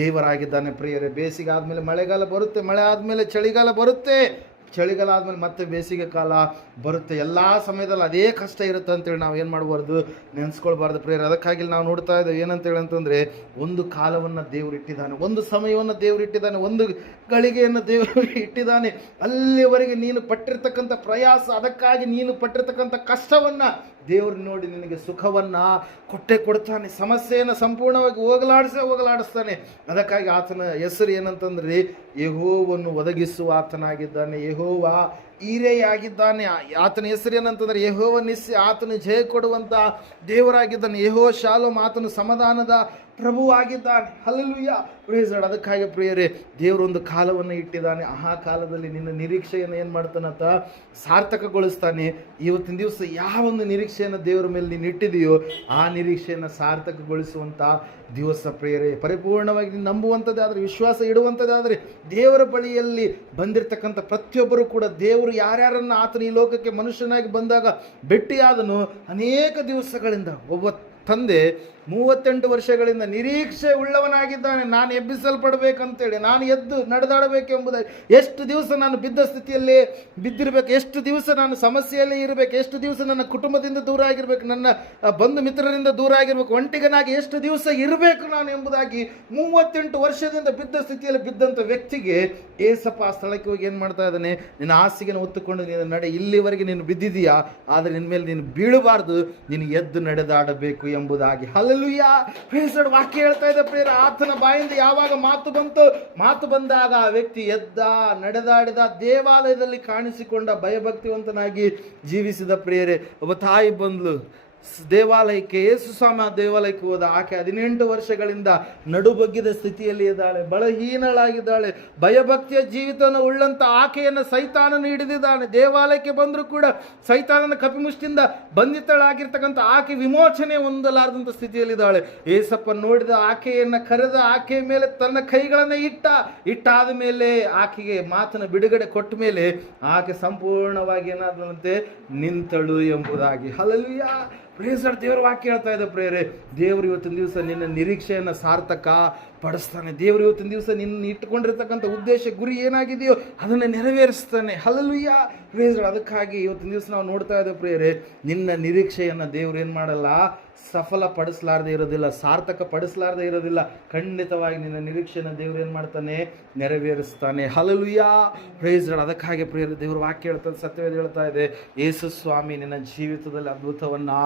ದೇವರಾಗಿದ್ದಾನೆ. ಪ್ರಿಯರೇ, ಬೇಸಿಗೆ ಆದಮೇಲೆ ಮಳೆಗಾಲ ಬರುತ್ತೆ, ಮಳೆ ಆದಮೇಲೆ ಚಳಿಗಾಲ ಬರುತ್ತೆ. ಚಳಿಗಾಲ ಆದಮೇಲೆ ಮತ್ತೆ ಬೇಸಿಗೆ ಕಾಲ ಬರುತ್ತೆ. ಎಲ್ಲ ಸಮಯದಲ್ಲಿ ಅದೇ ಕಷ್ಟ ಇರುತ್ತೆ ಅಂತೇಳಿ ನಾವು ಏನು ಮಾಡಬಾರ್ದು? ನೆನೆಸ್ಕೊಳ್ಬಾರ್ದು ಪ್ರೇಯರ್. ಅದಕ್ಕಾಗಿ ನಾವು ನೋಡ್ತಾ ಇದ್ದೇವೆ, ಏನಂತೇಳಿ ಅಂತಂದರೆ ಒಂದು ಕಾಲವನ್ನು ದೇವರು ಇಟ್ಟಿದ್ದಾನೆ, ಒಂದು ಸಮಯವನ್ನು ದೇವರು ಇಟ್ಟಿದ್ದಾನೆ, ಒಂದು ಗಳಿಗೆಯನ್ನು ದೇವರು ಇಟ್ಟಿದ್ದಾನೆ. ಅಲ್ಲಿವರೆಗೆ ನೀನು ಪಟ್ಟಿರ್ತಕ್ಕಂಥ ಪ್ರಯಾಸ, ಅದಕ್ಕಾಗಿ ನೀನು ಪಟ್ಟಿರ್ತಕ್ಕಂಥ ಕಷ್ಟವನ್ನು ದೇವರು ನೋಡಿ ನಿನಗೆ ಸುಖವನ್ನು ಕೊಟ್ಟೆ ಕೊಡ್ತಾನೆ, ಸಮಸ್ಯೆಯನ್ನು ಸಂಪೂರ್ಣವಾಗಿ ಹೋಗಲಾಡಿಸೇ, ಹೋಗಲಾಡಿಸ್ತಾನೆ. ಅದಕ್ಕಾಗಿ ಆತನ ಹೆಸರು ಏನಂತಂದ್ರೆ ಯಹೋವನ್ನು ಒದಗಿಸುವ ಆತನಾಗಿದ್ದಾನೆ, ಯಹೋವ ಈರೆಯಾಗಿದ್ದಾನೆ ಆತನ ಹೆಸರು ಏನಂತಂದ್ರೆ ಯಹೋವ ನಿಸ್ಸಿ ಆತನು ಜಯ ಕೊಡುವಂಥ ದೇವರಾಗಿದ್ದಾನೆ. ಯಹೋ ಶಾಲೋಮ್ ಆತನು ಸಮಾಧಾನದ ಪ್ರಭುವಾಗಿದ್ದಾನೆ. ಹಲಲುಯ್ಯ ಪ್ರೇಸಡ್ ಅದಕ್ಕಾಗಿ ಪ್ರಿಯರೇ, ದೇವರೊಂದು ಕಾಲವನ್ನು ಇಟ್ಟಿದ್ದಾನೆ. ಆ ಕಾಲದಲ್ಲಿ ನಿನ್ನ ನಿರೀಕ್ಷೆಯನ್ನು ಏನು ಮಾಡ್ತಾನಂತ ಸಾರ್ಥಕಗೊಳಿಸ್ತಾನೆ. ಇವತ್ತಿನ ದಿವಸ ಯಾವ ಒಂದು ನಿರೀಕ್ಷೆಯನ್ನು ದೇವರ ಮೇಲೆ ನೀನು ಇಟ್ಟಿದೆಯೋ, ಆ ನಿರೀಕ್ಷೆಯನ್ನು ಸಾರ್ಥಕಗೊಳಿಸುವಂಥ ದಿವಸ ಪ್ರಿಯರೇ. ಪರಿಪೂರ್ಣವಾಗಿ ನೀನು ನಂಬುವಂಥದ್ದೇ ವಿಶ್ವಾಸ ಇಡುವಂಥದ್ದಾದರೆ ದೇವರ ಬಳಿಯಲ್ಲಿ ಬಂದಿರತಕ್ಕಂಥ ಪ್ರತಿಯೊಬ್ಬರು ಕೂಡ ದೇವರು ಯಾರ್ಯಾರನ್ನು ಆತನ ಈ ಲೋಕಕ್ಕೆ ಮನುಷ್ಯನಾಗಿ ಬಂದಾಗ ಭೇಟಿಯಾದನು, ಅನೇಕ ದಿವಸಗಳಿಂದ ಒಬ್ಬ ತಂದೆ ಮೂವತ್ತೆಂಟು ವರ್ಷಗಳಿಂದ ನಿರೀಕ್ಷೆ ಉಳ್ಳವನಾಗಿದ್ದಾನೆ. ನಾನು ಎಬ್ಬಿಸಲ್ಪಡಬೇಕಂತೇಳಿ, ನಾನು ಎದ್ದು ನಡೆದಾಡಬೇಕೆಂಬುದಾಗಿ ಎಷ್ಟು ದಿವಸ ನಾನು ಬಿದ್ದ ಸ್ಥಿತಿಯಲ್ಲಿ ಬಿದ್ದಿರಬೇಕು, ಎಷ್ಟು ದಿವಸ ನಾನು ಸಮಸ್ಯೆಯಲ್ಲಿ ಇರಬೇಕು, ಎಷ್ಟು ದಿವಸ ನನ್ನ ಕುಟುಂಬದಿಂದ ದೂರ ಆಗಿರಬೇಕು, ನನ್ನ ಬಂಧು ಮಿತ್ರರಿಂದ ದೂರ ಆಗಿರಬೇಕು, ಒಂಟಿಗನಾಗಿ ಎಷ್ಟು ದಿವಸ ಇರಬೇಕು ನಾನು ಎಂಬುದಾಗಿ ಮೂವತ್ತೆಂಟು ವರ್ಷದಿಂದ ಬಿದ್ದ ಸ್ಥಿತಿಯಲ್ಲಿ ಬಿದ್ದಂಥ ವ್ಯಕ್ತಿಗೆ ಏಸಪ್ಪ ಆ ಸ್ಥಳಕ್ಕೆ ಹೋಗಿ ಏನು ಮಾಡ್ತಾ ಇದ್ದಾನೆ, ನಿನ್ನ ಹಾಸಿಗೆನ ಒತ್ತುಕೊಂಡು ನೀನು ನಡೆ, ಇಲ್ಲಿವರೆಗೆ ನೀನು ಬಿದ್ದಿದೀಯಾ ಆದರೆ ನಿನ್ನ ಮೇಲೆ ನೀನು ಬೀಳಬಾರ್ದು, ನೀನು ಎದ್ದು ನಡೆದಾಡಬೇಕು ಎಂಬುದಾಗಿ. ಹಲ್ಲ ಹಲಲುಯ್ಯ ಪ್ರೇಸಡ್ ವಾಕ್ಯ ಹೇಳ್ತಾ ಇದ್ದ ಪ್ರೇರ ಆತನ ಬಾಯಿಂದ ಯಾವಾಗ ಮಾತು ಬಂತು, ಮಾತು ಬಂದಾಗ ಆ ವ್ಯಕ್ತಿ ಎದ್ದ, ನಡೆದಾಡಿದ, ದೇವಾಲಯದಲ್ಲಿ ಕಾಣಿಸಿಕೊಂಡ ಭಯಭಕ್ತಿವಂತನಾಗಿ ಜೀವಿಸಿದ ಪ್ರೇರೆ ಒಬ್ಬ ತಾಯಿ ಬಂದ್ಲು. ದೇವಾಲಯಕ್ಕೆ ಆ ದೇವಾಲಯಕ್ಕೆ ಹೋದ ಆಕೆ ಹದಿನೆಂಟು ವರ್ಷಗಳಿಂದ ನಡುಬಗ್ಗಿದ ಸ್ಥಿತಿಯಲ್ಲಿ ಇದ್ದಾಳೆ, ಬಲಹೀನಳಾಗಿದ್ದಾಳೆ, ಭಯಭಕ್ತಿಯ ಜೀವಿತವನ್ನು ಉಳ್ಳಂತ ಆಕೆಯನ್ನು ಸೈತಾನನು ಹಿಡಿದಿದ್ದಾನೆ. ದೇವಾಲಯಕ್ಕೆ ಬಂದರೂ ಕೂಡ ಸೈತಾನನ ಕಪಿಮುಷ್ಟಿಯಿಂದ ಬಂಧಿತಳಾಗಿರ್ತಕ್ಕಂಥ ಆಕೆ ವಿಮೋಚನೆ ಹೊಂದಲಾರದಂಥ ಸ್ಥಿತಿಯಲ್ಲಿದ್ದಾಳೆ. ಏಸಪ್ಪ ನೋಡಿದ ಆಕೆಯನ್ನು ಕರೆದ ಆಕೆಯ ಮೇಲೆ ತನ್ನ ಕೈಗಳನ್ನು ಇಟ್ಟ. ಇಟ್ಟಾದ ಮೇಲೆ ಆಕೆಗೆ ಮಾತನ ಬಿಡುಗಡೆ ಕೊಟ್ಟ ಮೇಲೆ ಆಕೆ ಸಂಪೂರ್ಣವಾಗಿ ಏನಾದಂತೆ ನಿಂತಳು ಎಂಬುದಾಗಿ. ಹಲಲಿಯ ಪ್ರೇಸರ್ ದೇವ್ರ ವಾಕ್ಯ ಹೇಳ್ತಾ ಇದೆ ಪ್ರೇರೆ ದೇವರು ಇವತ್ತಿನ ದಿವಸ ನಿನ್ನ ನಿರೀಕ್ಷೆಯನ್ನು ಸಾರ್ಥಕ ಪಡಿಸ್ತಾನೆ. ದೇವರು ಇವತ್ತಿನ ದಿವಸ ನಿನ್ನ ಇಟ್ಟುಕೊಂಡಿರ್ತಕ್ಕಂಥ ಉದ್ದೇಶ, ಗುರಿ ಏನಾಗಿದೆಯೋ ಅದನ್ನು ನೆರವೇರಿಸ್ತಾನೆ. ಹಲಲುಯ್ಯ ಪ್ರೇಸರ್ ಅದಕ್ಕಾಗಿ ಇವತ್ತಿನ ದಿವಸ ನಾವು ನೋಡ್ತಾ ಇದ್ದೇವೆ ಪ್ರೇರೆ ನಿನ್ನ ನಿರೀಕ್ಷೆಯನ್ನು ದೇವ್ರು ಏನು ಮಾಡಲ್ಲ? ಸಫಲ ಪಡಿಸಲಾರದೆ ಇರೋದಿಲ್ಲ ಸಾರ್ಥಕ ಪಡಿಸಲಾರದೆ ಇರೋದಿಲ್ಲ. ಖಂಡಿತವಾಗಿ ನಿನ್ನ ನಿರೀಕ್ಷೆಯನ್ನು ದೇವ್ರು ಏನು ಮಾಡ್ತಾನೆ? ನೆರವೇರಿಸ್ತಾನೆ. ಹಲಲುಯ್ಯ ಪ್ರೈಸ್ ಅದಕ್ಕಾಗಿ ಪ್ರಿಯರ, ದೇವ್ರ ವಾಕ್ಯ ಹೇಳ್ತಾರೆ ಸತ್ಯವೇದ ಹೇಳ್ತಾ ಇದೆ, ಯೇಸು ಸ್ವಾಮಿ ನಿನ್ನ ಜೀವಿತದಲ್ಲಿ ಅದ್ಭುತವನ್ನು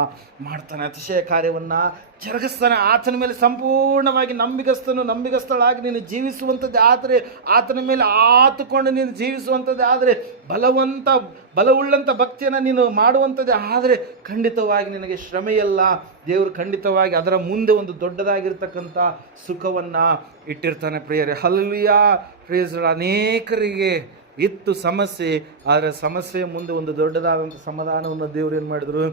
ಮಾಡ್ತಾನೆ, ಅತಿಶಯ ಕಾರ್ಯವನ್ನ ಜರುಗಿಸ್ತಾನೆ ಆತನ ಮೇಲೆ ಸಂಪೂರ್ಣವಾಗಿ ನಂಬಿಗಸ್ತನು, ನಂಬಿಗಸ್ತಳಾಗಿ ನೀನು ಜೀವಿಸುವಂಥದ್ದು ಆದರೆ ಆತನ ಮೇಲೆ ಆತುಕೊಂಡು ನೀನು ಜೀವಿಸುವಂಥದ್ದು ಆದರೆ ಬಲವಂತ ಬಲವುಳ್ಳಂಥ ಭಕ್ತಿಯನ್ನು ನೀನು ಮಾಡುವಂಥದ್ದೇ ಆದರೆ ಖಂಡಿತವಾಗಿ ನಿನಗೆ ಶ್ರಮೆಯಲ್ಲ. ದೇವರು ಖಂಡಿತವಾಗಿ ಅದರ ಮುಂದೆ ಒಂದು ದೊಡ್ಡದಾಗಿರ್ತಕ್ಕಂಥ ಸುಖವನ್ನು ಇಟ್ಟಿರ್ತಾನೆ ಪ್ರಿಯರೇ. ಹಲ್ವಿಯ ಪ್ರಿಯರ ಅನೇಕರಿಗೆ ಇತ್ತು ಸಮಸ್ಯೆ, ಆದರೆ ಸಮಸ್ಯೆಯ ಮುಂದೆ ಒಂದು ದೊಡ್ಡದಾದಂಥ ಸಮಾಧಾನವನ್ನು ದೇವರು ಏನು ಮಾಡಿದ್ರು?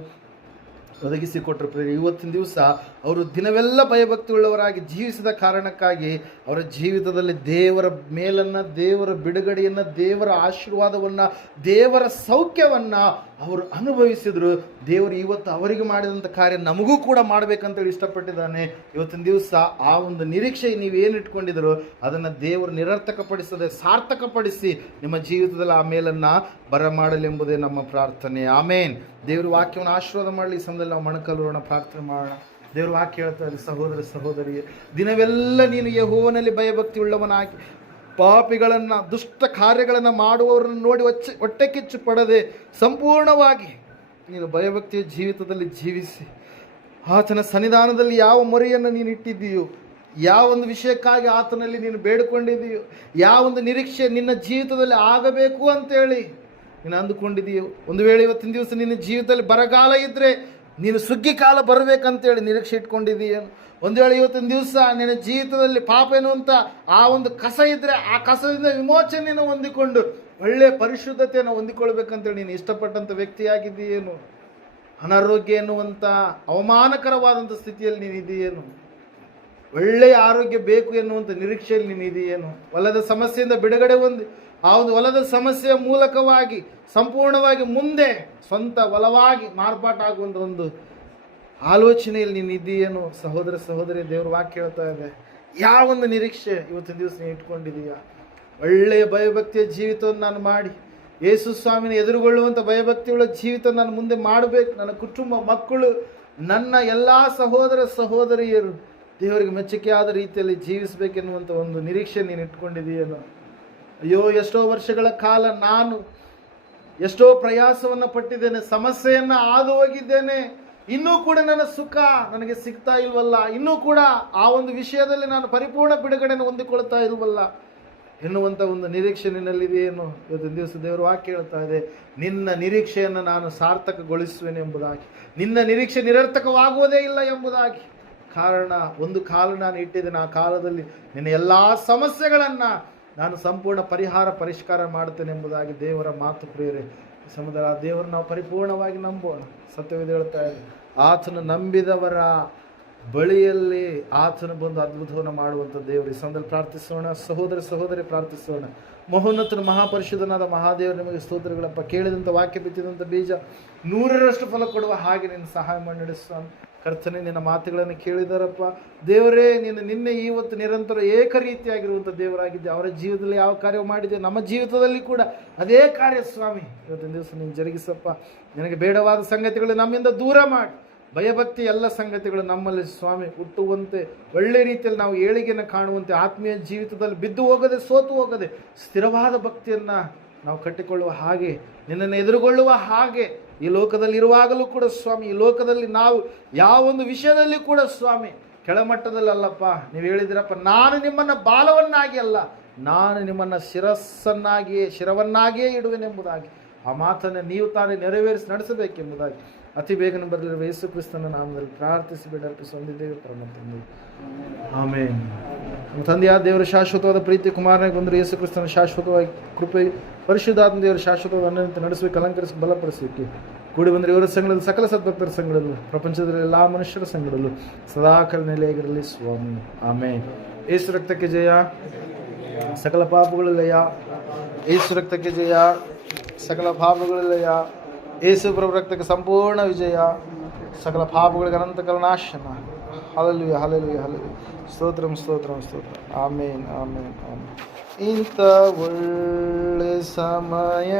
ಒದಗಿಸಿಕೊಟ್ರು ಪ್ರಿಯರೇ ಇವತ್ತಿನ ದಿವಸ ಅವರು ದಿನವೆಲ್ಲ ಭಯಭಕ್ತಿಯುಳ್ಳವರಾಗಿ ಜೀವಿಸಿದ ಕಾರಣಕ್ಕಾಗಿ ಅವರ ಜೀವಿತದಲ್ಲಿ ದೇವರ ಮೇಲನ್ನು, ದೇವರ ಬಿಡುಗಡೆಯನ್ನು, ದೇವರ ಆಶೀರ್ವಾದವನ್ನು, ದೇವರ ಸೌಖ್ಯವನ್ನು ಅವರು ಅನುಭವಿಸಿದ್ರು, ದೇವರು ಇವತ್ತು ಅವರಿಗೆ ಮಾಡಿದಂಥ ಕಾರ್ಯ ನಮಗೂ ಕೂಡ ಮಾಡಬೇಕಂತೇಳಿ ಇಷ್ಟಪಟ್ಟಿದ್ದಾನೆ. ಇವತ್ತಿನ ದಿವಸ ಆ ಒಂದು ನಿರೀಕ್ಷೆ ನೀವೇನು ಇಟ್ಕೊಂಡಿದ್ರು, ಅದನ್ನು ದೇವರು ನಿರರ್ಥಕಪಡಿಸದೆ ಸಾರ್ಥಕಪಡಿಸಿ ನಿಮ್ಮ ಜೀವಿತದಲ್ಲಿ ಆ ಮೇಲನ್ನು ಬರಮಾಡಲೆಂಬುದೇ ನಮ್ಮ ಪ್ರಾರ್ಥನೆ. ಆಮೇನ್. ದೇವರು ವಾಕ್ಯವನ್ನು ಆಶೀರ್ವಾದ ಮಾಡಲಿ. ಈ ಸಮಯದಲ್ಲಿ ನಾವು ಮೊಣಕಲ್ಲೋಣ ಪ್ರಾರ್ಥನೆ ಮಾಡೋಣ. ದೇವರು ವಾಕ್ಯ ಹೇಳ್ತಾರೆ ಸಹೋದರ ಸಹೋದರಿಗೆ ದಿನವೆಲ್ಲ ನೀನು ಯಹೋವನಲ್ಲಿ ಭಯಭಕ್ತಿ ಉಳ್ಳವನಾಗಿ ಪಾಪಿಗಳನ್ನು, ದುಷ್ಟ ಕಾರ್ಯಗಳನ್ನು ಮಾಡುವವರನ್ನು ನೋಡಿ ಹೊಚ್ಚ ಹೊಟ್ಟೆ ಕಿಚ್ಚು ಪಡದೆ ಸಂಪೂರ್ಣವಾಗಿ ನೀನು ಭಯಭಕ್ತಿಯ ಜೀವಿತದಲ್ಲಿ ಜೀವಿಸಿ, ಆತನ ಸನ್ನಿಧಾನದಲ್ಲಿ ಯಾವ ಮೊರೆಯನ್ನು ನೀನು ಇಟ್ಟಿದ್ದೀಯೋ ಯಾವ ಒಂದು ವಿಷಯಕ್ಕಾಗಿ ಆತನಲ್ಲಿ ನೀನು ಬೇಡಿಕೊಂಡಿದೆಯೋ ಯಾವ ಒಂದು ನಿರೀಕ್ಷೆ ನಿನ್ನ ಜೀವಿತದಲ್ಲಿ ಆಗಬೇಕು ಅಂತೇಳಿ ನೀನು ಅಂದುಕೊಂಡಿದೆಯೋ ಒಂದು ವೇಳೆ ಇವತ್ತಿನ ದಿವಸ ನಿನ್ನ ಜೀವಿತದಲ್ಲಿ ಬರಗಾಲ ಇದ್ದರೆ ನೀನು ಸುಗ್ಗಿ ಕಾಲ ಬರಬೇಕಂತೇಳಿ ನಿರೀಕ್ಷೆ ಇಟ್ಕೊಂಡಿದೀಯೇನು ಒಂದು ವೇಳೆ ಇವತ್ತಿನ ದಿವಸ ನಿನ್ನ ಜೀವಿತದಲ್ಲಿ ಪಾಪ ಏನು ಅಂತ ಆ ಒಂದು ಕಸ ಇದ್ದರೆ ಆ ಕಸದಿಂದ ವಿಮೋಚನೆಯನ್ನು ಹೊಂದಿಕೊಂಡು ಒಳ್ಳೆಯ ಪರಿಶುದ್ಧತೆಯನ್ನು ಹೊಂದಿಕೊಳ್ಬೇಕಂತೇಳಿ ನೀನು ಇಷ್ಟಪಟ್ಟಂಥ ವ್ಯಕ್ತಿಯಾಗಿದ್ದೀಯೇನು? ಅನಾರೋಗ್ಯ ಎನ್ನುವಂಥ ಅವಮಾನಕರವಾದಂಥ ಸ್ಥಿತಿಯಲ್ಲಿ ನೀನು ಇದೆಯೇನು ಒಳ್ಳೆಯ ಆರೋಗ್ಯ ಬೇಕು ಎನ್ನುವಂಥ ನಿರೀಕ್ಷೆಯಲ್ಲಿ ನೀನು ಇದೆಯೇನು ಹೊಲದ ಸಮಸ್ಯೆಯಿಂದ ಬಿಡುಗಡೆ ಹೊಂದಿ ಆ ಒಂದು ಹೊಲದ ಸಮಸ್ಯೆಯ ಮೂಲಕವಾಗಿ, ಸಂಪೂರ್ಣವಾಗಿ ಮುಂದೆ, ಸ್ವಂತ ಹೊಲವಾಗಿ ಮಾರ್ಪಾಟಾಗುವಂಥ ಒಂದು ಆಲೋಚನೆಯಲ್ಲಿ ನೀನು ಇದೆಯೇನು ಸಹೋದರ ಸಹೋದರಿ, ದೇವರು ವಾಕ್ಯ ಹೇಳ್ತಾ ಇದೆ. ಯಾವ ಒಂದು ನಿರೀಕ್ಷೆ ಇವತ್ತಿನ ದಿವಸ ನೀನು ಇಟ್ಕೊಂಡಿದೀಯ? ಒಳ್ಳೆಯ ಭಯಭಕ್ತಿಯ ಜೀವಿತವನ್ನು ನಾನು ಮಾಡಿ, ಯೇಸು ಸ್ವಾಮಿನ ಎದುರುಗೊಳ್ಳುವಂಥ ಭಯಭಕ್ತಿಗಳ ಜೀವಿತ ನಾನು ಮುಂದೆ ಮಾಡಬೇಕು. ನನ್ನ ಕುಟುಂಬ, ಮಕ್ಕಳು, ನನ್ನ ಎಲ್ಲ ಸಹೋದರ ಸಹೋದರಿಯರು ದೇವರಿಗೆ ಮೆಚ್ಚುಗೆಯಾದ ರೀತಿಯಲ್ಲಿ ಜೀವಿಸಬೇಕೆನ್ನುವಂಥ ಒಂದು ನಿರೀಕ್ಷೆ ನೀನು ಇಟ್ಕೊಂಡಿದೆಯೇನೋ. ಅಯ್ಯೋ, ಎಷ್ಟೋ ವರ್ಷಗಳ ಕಾಲ ನಾನು ಎಷ್ಟೋ ಪ್ರಯಾಸವನ್ನು ಪಟ್ಟಿದ್ದೇನೆ, ಸಮಸ್ಯೆಯನ್ನು ಹಾದು ಹೋಗಿದ್ದೇನೆ. ಇನ್ನೂ ಕೂಡ ನನ್ನ ಸುಖ ನನಗೆ ಸಿಗ್ತಾ ಇಲ್ವಲ್ಲ? ಇನ್ನೂ ಕೂಡ ಆ ಒಂದು ವಿಷಯದಲ್ಲಿ ನಾನು ಪರಿಪೂರ್ಣ ಬಿಡುಗಡೆಯನ್ನು ಹೊಂದಿಕೊಳ್ತಾ ಇಲ್ವಲ್ಲ ಎನ್ನುವಂಥ ಒಂದು ನಿರೀಕ್ಷೆ ನಿನ್ನಲ್ಲಿದೆಯೇನು ಇವತ್ತಿನ ದಿವಸ ದೇವರು ವಾಕ್ಯ ಹೇಳ್ತಾ ಇದೆ, ನಿನ್ನ ನಿರೀಕ್ಷೆಯನ್ನು ನಾನು ಸಾರ್ಥಕಗೊಳಿಸುವೆನು ಎಂಬುದಾಗಿ. ನಿನ್ನ ನಿರೀಕ್ಷೆ ನಿರರ್ಥಕವಾಗುವುದೇ ಇಲ್ಲ ಎಂಬುದಾಗಿ. ಕಾರಣ, ಒಂದು ಕಾಲ ನಾನು ಇಟ್ಟಿದ್ದೇನೆ, ಆ ಕಾಲದಲ್ಲಿ ನಿನ್ನ ಎಲ್ಲ ಸಮಸ್ಯೆಗಳನ್ನು ನಾನು ಸಂಪೂರ್ಣ ಪರಿಹಾರ ಪರಿಷ್ಕಾರ ಮಾಡುತ್ತೇನೆ ಎಂಬುದಾಗಿ ದೇವರ ಮಾತು ಪ್ರಿಯರೇ. ಸಮುದ್ರ ಆ ದೇವರು ನಾವು ಪರಿಪೂರ್ಣವಾಗಿ ನಂಬೋಣ. ಸತ್ಯವಿದೆ ಹೇಳ್ತಾ ಇದೆ, ಆತನು ನಂಬಿದವರ ಬಳಿಯಲ್ಲಿ ಆತನು ಬಂದು ಅದ್ಭುತವನ್ನು ಮಾಡುವಂಥ ದೇವರು. ಈ ಸಂದರ್ಭ ಪ್ರಾರ್ಥಿಸೋಣ. ಸಹೋದರ, ಸಹೋದರಿ, ಪ್ರಾರ್ಥಿಸೋಣ. ಮಹೋನ್ನತನ ಮಹಾಪರಿಷುದನಾದ ಮಹಾದೇವರು ನಿಮಗೆ ಸ್ತೋತ್ರಗಳಪ್ಪ ಕೇಳಿದಂಥ ವಾಕ್ಯ ಬಿತ್ತಿದಂಥ ಬೀಜ ನೂರರಷ್ಟು ಫಲ ಕೊಡುವ ಹಾಗೆ ನಿನ್ನ ಸಹಾಯ ಮಾಡಿ ನಡೆಸ್ತಾನೆ ಕರ್ತನೆ, ನಿನ್ನ ಮಾತುಗಳನ್ನು ಕೇಳಿದಾರಪ್ಪ. ದೇವರೇ ನಿನ್ನ ನಿನ್ನೆ ಇವತ್ತು ನಿರಂತರ ಏಕ ರೀತಿಯಾಗಿರುವಂಥ ದೇವರಾಗಿದ್ದೆ. ಅವರ ಜೀವಿತದಲ್ಲಿ ಯಾವ ಕಾರ್ಯ ಮಾಡಿದೆ. ನಮ್ಮ ಜೀವಿತದಲ್ಲಿ ಕೂಡ ಅದೇ ಕಾರ್ಯ ಸ್ವಾಮಿ. ಇವತ್ತಿನ ದಿವಸ ನೀನು ಜರುಗಿಸಪ್ಪ. ನಿನಗೆ ಬೇಡವಾದ ಸಂಗತಿಗಳು ನಮ್ಮಿಂದ ದೂರ ಮಾಡಿ. ಭಯಭಕ್ತಿ ಎಲ್ಲ ಸಂಗತಿಗಳು ನಮ್ಮಲ್ಲಿ ಸ್ವಾಮಿ ಹುಟ್ಟುವಂತೆ, ಒಳ್ಳೆ ರೀತಿಯಲ್ಲಿ ನಾವು ಏಳಿಗೆಯನ್ನು ಕಾಣುವಂತೆ, ಆತ್ಮೀಯ ಜೀವಿತದಲ್ಲಿ ಬಿದ್ದು ಹೋಗದೆ, ಸೋತು ಹೋಗದೆ, ಸ್ಥಿರವಾದ ಭಕ್ತಿಯನ್ನು ನಾವು ಕಟ್ಟಿಕೊಳ್ಳುವ ಹಾಗೆ, ನಿನ್ನನ್ನು ಎದುರುಗೊಳ್ಳುವ ಹಾಗೆ ಈ ಲೋಕದಲ್ಲಿ ಇರುವಾಗಲೂ ಕೂಡ ಸ್ವಾಮಿ, ಈ ಲೋಕದಲ್ಲಿ ನಾವು ಯಾವ ಒಂದು ವಿಷಯದಲ್ಲಿ ಕೂಡ ಸ್ವಾಮಿ ಕೆಳಮಟ್ಟದಲ್ಲಲ್ಲಪ್ಪ ನೀವು ಹೇಳಿದಿರಪ್ಪ, ನಾನು ನಿಮ್ಮನ್ನು ಬಾಲವನ್ನಾಗಿ ಅಲ್ಲ, ನಾನು ನಿಮ್ಮನ್ನು ಶಿರಸ್ಸನ್ನಾಗಿಯೇ, ಶಿರವನ್ನಾಗಿಯೇ ಇಡುವೆನೆಂಬುದಾಗಿ ಆ ಮಾತನ್ನು ನೀವು ತಾನೇ ನೆರವೇರಿಸಿ ನಡೆಸಬೇಕೆಂಬುದಾಗಿ ಅತಿ ಬೇಗನೆ ಬರಲಿರುವ ಯೇಸು ಕ್ರಿಸ್ತನ ನಾಮದಲ್ಲಿ ಪ್ರಾರ್ಥಿಸಿ ಬೇಡರ್ಪಿಸಿ ಪರಮಂತಂದು. ಪರಮ ತಂದೆ ಆಮೇನ್. ನಮ್ಮ ತಂದೆಯಾದ ದೇವರ ಶಾಶ್ವತವಾದ ಪ್ರೀತಿ ಕುಮಾರನಿಗೆ ಬಂದರು ಯೇಸು ಕ್ರಿಸ್ತನ ಶಾಶ್ವತವಾಗಿ ಕೃಪೆ ಪರಿಶುದ್ಧಾತ್ಮ ದೇವರ ಶಾಶ್ವತವಾದ ಅನ್ನಂತೆ ನಡೆಸಬೇಕು, ಅಲಂಕರಿಸಿ ಬಲಪಡಿಸಲಿಕ್ಕೆ ಕೂಡಿ ಬಂದರೆ ಇವರ ಸಂಘದಲ್ಲಿ ಸಕಲ ಸದ್ಭಕ್ತರ ಸಂಘದಲ್ಲಿ ಪ್ರಪಂಚದಲ್ಲಿ ಎಲ್ಲ ಮನುಷ್ಯರ ಸಂಘದಲ್ಲೂ ಸದಾಕಾಲ ನೆಲೆಯಾಗಿರಲಿ ಸ್ವಾಮಿ. ಆಮೆನ್. ಏಸು ರಕ್ತಕ್ಕೆ ಜಯ. ಸಕಲ ಪಾಪಗಳು ಲಯ ಏಸು ರಕ್ತಕ್ಕೆ ಜಯ. ಸಕಲ ಪಾಪಗಳು ಲಯ ಏಸು ಪ್ರಭು ರಕ್ತಕ್ಕೆ ಸಂಪೂರ್ಣ ವಿಜಯ. ಸಕಲ ಪಾಪಗಳಿಗೆ ಅನಂತ ಕರುಣಾಶನ. ಹಲಲು ಹಲಲು ಹಲಲು ಸ್ತೋತ್ರಂ ಸ್ತೋತ್ರಂ, ಸ್ತೋತ್ರ. ಆಮೇನ್ ಆಮೇನ್ ಆಮೇನ್. ಇಂಥ ಒಳ್ಳೆ ಸಮಯ